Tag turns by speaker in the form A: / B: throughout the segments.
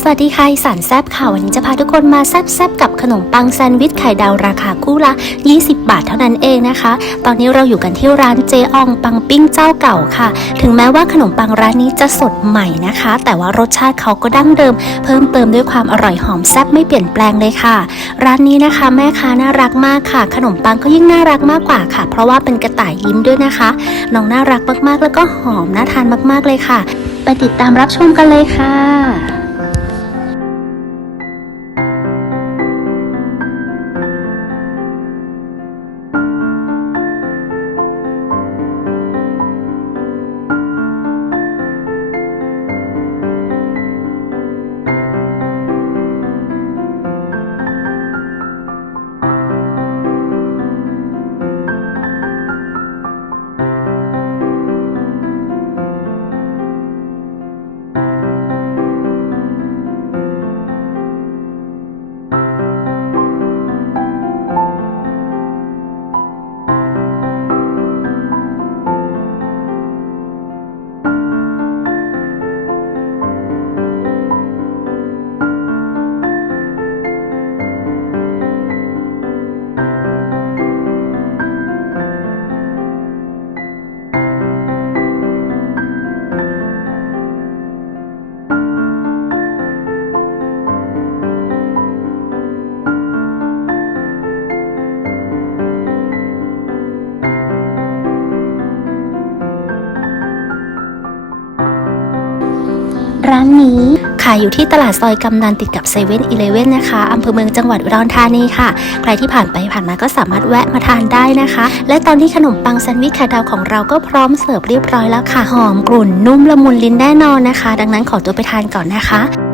A: สวัสดีค่ะอีสานแซบค่ะ วันนี้จะพาทุกคนมาแซบๆกับขนมปังแซนด์วิชไข่ดาวราคาคู่ละ 20 บาทเท่านั้นเองนะคะ ตอนนี้เราอยู่กันที่ร้านเจอองปังปิ้งเจ้าเก่าค่ะ ถึงแม้ว่าขนมปังร้านนี้จะสดใหม่นะคะ แต่ว่ารสชาติเขาก็ดั้งเดิม เพิ่มเติมด้วยความอร่อยหอมแซบไม่เปลี่ยนแปลงเลยค่ะ ร้านนี้นะคะ แม่ค้าน่ารักมากค่ะ ขนมปังก็ยิ่งน่ารักมากกว่าค่ะ เพราะว่าเป็นกระต่ายยิ้มด้วยนะคะน้องน่ารักมากๆ แล้วก็หอมน่าทานมากๆเลยค่ะ ไปติดตามรับชมกันเลยค่ะ ร้านนี้ขายอยู่ที่ตลาดซอยกำนันติดกับเซเว่นอีเลเว่นนะคะอำเภอเมืองจังหวัดอุดรธานีค่ะ ใครที่ผ่านไปผ่านมาก็สามารถแวะมาทานได้นะคะ และตอนที่ขนมปังแซนด์วิชไข่ดาวของเราก็พร้อมเสิร์ฟเรียบร้อยแล้วค่ะ หอมกลุ่นนุ่มละมุนลิ้นแน่นอนนะคะ ดังนั้นขอตัวไปทานก่อนนะคะ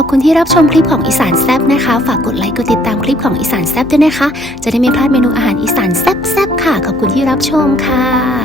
A: อบคุณที่รับชมคลิปของอีสานแซบนะคะ ฝากกดไลค์กดติดตามคลิปของอีสานแซบด้วยนะคะ จะได้ไม่พลาดเมนูอาหารอีสานแซบๆค่ะ ขอบคุณที่รับชมค่ะ